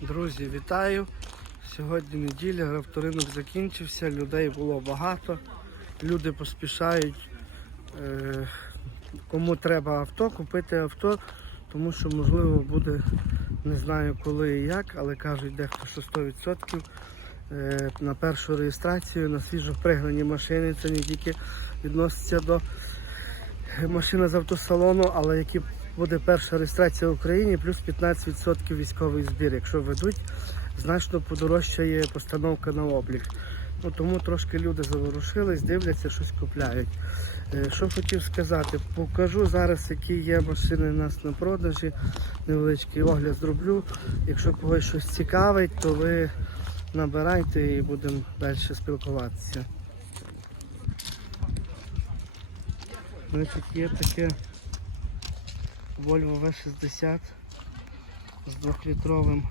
Друзі, вітаю! Сьогодні неділя, авторинок закінчився, людей було багато, люди поспішають. Е, кому треба авто, купити авто, тому що можливо буде, не знаю коли і як, але кажуть дехто, що 100% е, на першу реєстрацію на свіжо пригнані машини. Це не тільки відноситься до машини з автосалону, але які буде перша реєстрація в Україні, плюс 15% військовий збір. Якщо ведуть, значно подорожчає постановка на облік. Ну, тому трошки люди заворушились, дивляться, щось купляють. Е, Що хотів сказати, покажу зараз, які є машини у нас на продажі. Невеличкий огляд зроблю. Якщо когось щось цікавить, то ви набирайте і будемо далі спілкуватися. Значить, є таке Volvo V60 з 2-літровим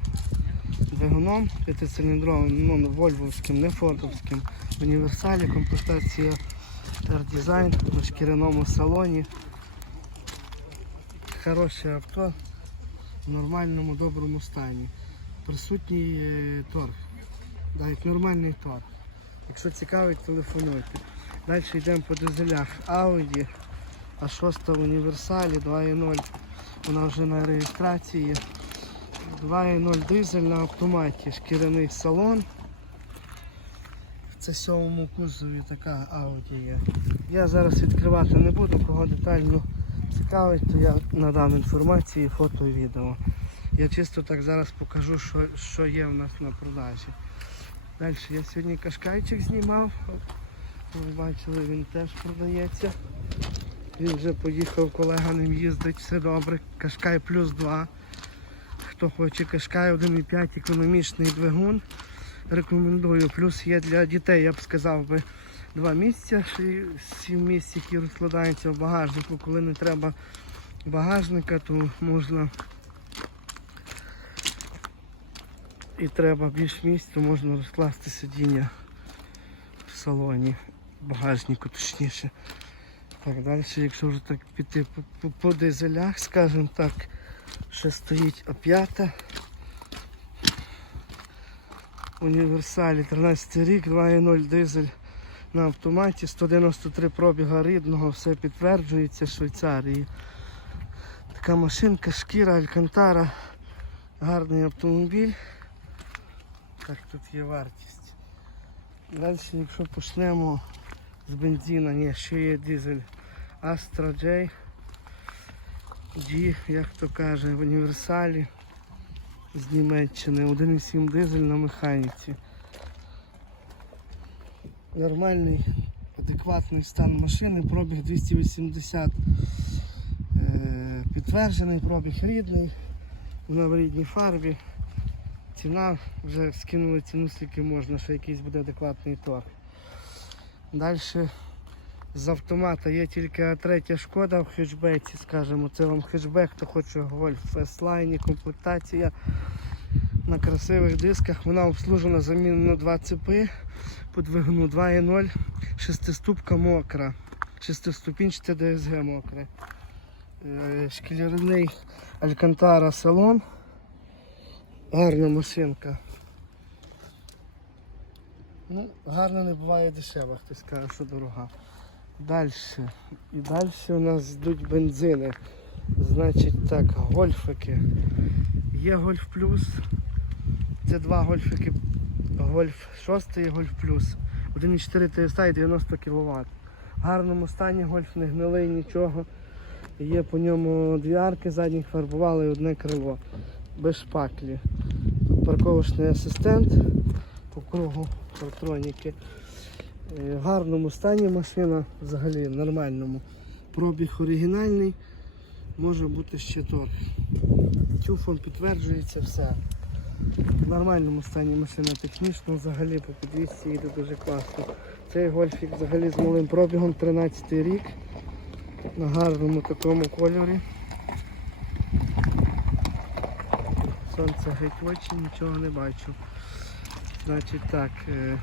двигуном п'ятициліндровим, ну вольвовським, не фордовським. В універсалі комплектація R-Design на шкіряному салоні. Хороше авто в нормальному доброму стані. Присутній е, торг. Да, як нормальний торг. Якщо цікавить, телефонуйте. Далі йдемо по дизелях. Audi А6 в універсалі 2.0. Вона вже на реєстрації. 2.0 дизель на автоматі, шкіряний салон. Це сьомому кузові така Audi є. Я зараз відкривати не буду, кого детально цікавить, то я надам інформацію, фото і відео. Я чисто так зараз покажу, що, що є в нас на продажі. Далі я сьогодні кашкайчик знімав. Ви бачили, він теж продається. Він вже поїхав, колега ним їздить, все добре. Кашкай плюс 2. Хто хоче Кашкай 1,5 економічний двигун. Рекомендую. Плюс є для дітей, я б сказав би, два місця, 7 місць, які розкладаються в багажнику. Коли не треба багажника, то можна і треба більш місць, то можна розкласти сидіння в салоні, в багажнику точніше. Так, далі, якщо вже так піти по, по, дизелях, скажімо так, ще стоїть оп'ята. Універсалі 13 рік, 2.0 дизель на автоматі, 193 пробіга рідного, все підтверджується Швейцарії. Така машинка, шкіра, алькантара, гарний автомобіль. Так, тут є вартість. Далі, якщо почнемо з бензина, ні, ще є дизель Astra J. G, як то каже, в універсалі з Німеччини. 1,7 дизель на механіці. Нормальний, адекватний стан машини, пробіг 280 е, підтверджений, пробіг рідний, вона в рідній фарбі. Ціна, вже скинули ціну, скільки можна, що якийсь буде адекватний торг. Далі з автомата є тільки третя шкода в хетчбеці, скажімо. Це вам хетчбек, хто хоче гольф S-Line, комплектація на красивих дисках. Вона обслужена замінено два цепи по двигуну 2.0, шестиступка мокра, шестиступінчате DSG мокре. Е, Шкіряний Алькантара салон. Гарна машинка. Ну, гарно не буває дешева, хтось каже, що дорога. Далі. І далі у нас йдуть бензини. Значить так, гольфики. Є гольф плюс. Це два гольфики. Гольф 6 і гольф плюс. 1,4 TSI і 90 кВт. В гарному стані гольф не гнилий, нічого. Є по ньому дві арки задніх фарбували і одне крило. Без шпаклі. Тут парковочний асистент по кругу електроніки. Е, В гарному стані машина, взагалі нормальному. Пробіг оригінальний, може бути ще торг. Тюфон підтверджується все. В нормальному стані машина технічно взагалі по підвісці їде дуже класно. Цей гольфік взагалі з малим пробігом 13 рік. На гарному такому кольорі. Сонце геть в очі, нічого не бачу. Значить так. е,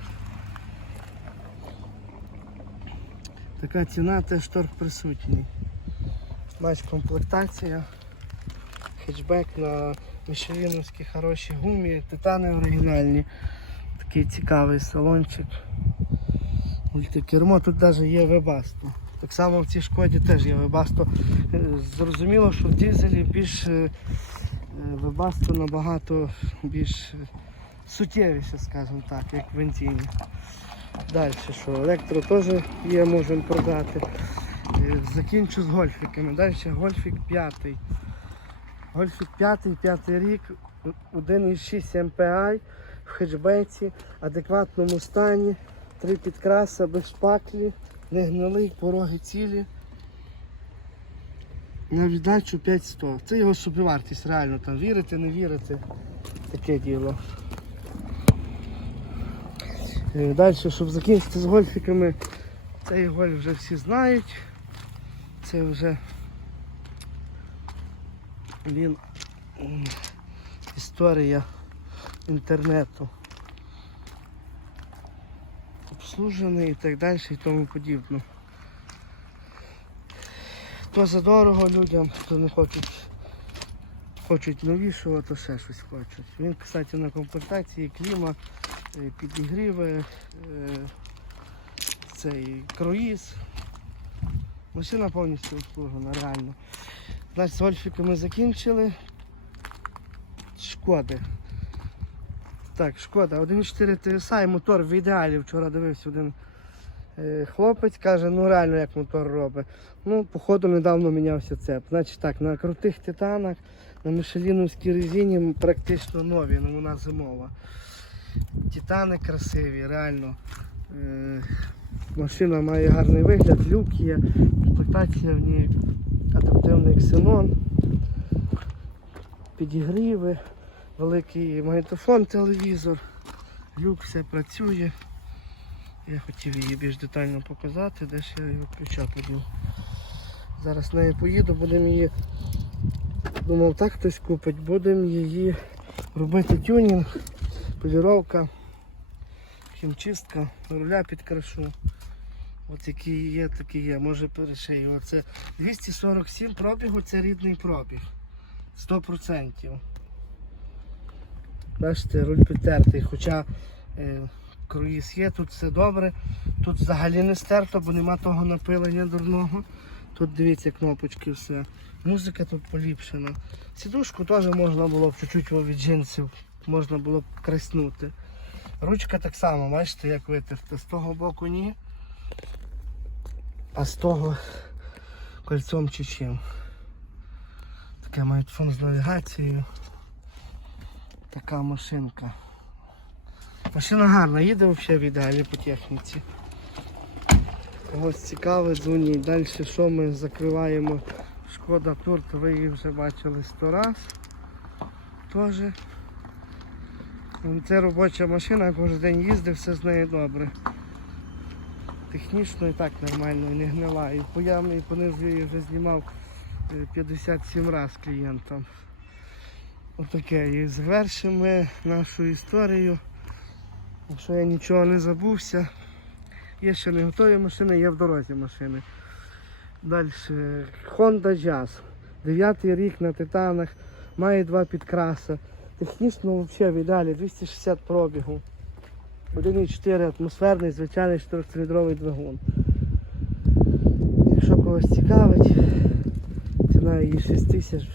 Така ціна, теж торг присутній. Бач, комплектація. Хетчбек на Мішеліновські хороші гумі, титани оригінальні. Такий цікавий салончик. Мультикермо, тут навіть є вебасто. Так само в цій шкоді теж є вебасто. Зрозуміло, що в дизелі більш вебасто набагато більш е, суттєвіше, скажімо так, як бензині. Далі що, електро теж є, можемо продати. Е, Закінчу з гольфіками. Далі гольфік п'ятий. Гольфік п'ятий, п'ятий рік, 1,6 MPI в хетчбеці, адекватному стані, три підкраса, без шпаклі, не гнилий, пороги цілі. На віддачу 5100. Це його собівартість, реально там вірити, не вірити. Таке діло. Е, Далі, щоб закінчити з гольфіками, цей гольф вже всі знають. Це вже він історія інтернету. Обслужений і так далі і тому подібне. То задорого людям, хто не хочуть, хочуть новішого, то ще щось хочуть. Він, кстати, на комплектації кліма, е, підігріви, е, цей круїз. Машина повністю обслужена, реально. Значить, з гольфіками закінчили. Шкоди. Так, шкода, 1.4 TSI, мотор в ідеалі. Вчора дивився один е, хлопець, каже, ну реально як мотор робить. Ну, походу недавно мінявся цеп. Значить так, на крутих титанах, на мішеліновській резині практично нові, ну вона зимова. Титани красиві, реально. Е, машина має гарний вигляд, люк є, комплектація в ній адаптивний ксенон, підігріви, великий магнітофон, телевізор, люк все працює. Я хотів її більш детально показати, де ж я його ключа подів. Зараз нею поїду, будемо її, думав так хтось купить, будемо її робити тюнінг, поліровка, хімчистка, руля підкрашу. От який є, такий є, може перешию. Оце 247 пробігу, це рідний пробіг. 100%. Бачите, руль підтертий, хоча е, круїз є, тут все добре. Тут взагалі не стерто, бо нема того напилення дурного. Тут дивіться кнопочки, все. Музика тут поліпшена. Сідушку теж можна було б чуть-чуть від джинсів, можна було б краснути. Ручка так само, бачите, як витерта. З того боку ні. А з того кольцом чи чим. Таке мають фон з навігацією. Така машинка. Машина гарна, їде взагалі в ідеалі по техніці. Когось цікаве, дзвоніть. Далі що ми закриваємо? Шкода Турт, ви її вже бачили сто раз. Теж. Це робоча машина, кожен день їздив, все з нею добре. Технічно і так нормально, і не гнила. І по ямі, і по низу вже знімав е, 57 разів клієнтам. Отаке. І завершимо ми нашу історію. Якщо я нічого не забувся. Є ще не готові машини, є в дорозі машини. Далі. Honda Jazz. Дев'ятий рік на титанах. Має два підкраси. Технічно взагалі в ідеалі 260 пробігу. 1,4 атмосферний, звичайний 4-циліндровий двигун. Якщо когось цікавить, ціна її 6 тисяч,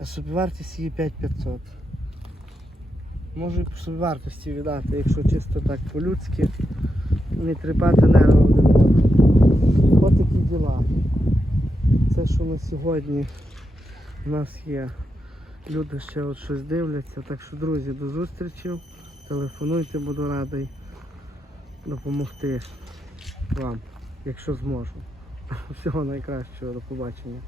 а собівартість її 5500. Можу і по собівартості віддати, якщо чисто так по-людськи, не тріпати нерви один одному. Ось такі діла. Це що на сьогодні у нас є. Люди ще от щось дивляться. Так що, друзі, до зустрічі. Телефонуйте, буду радий допомогти вам, якщо зможу. Всього найкращого, до побачення.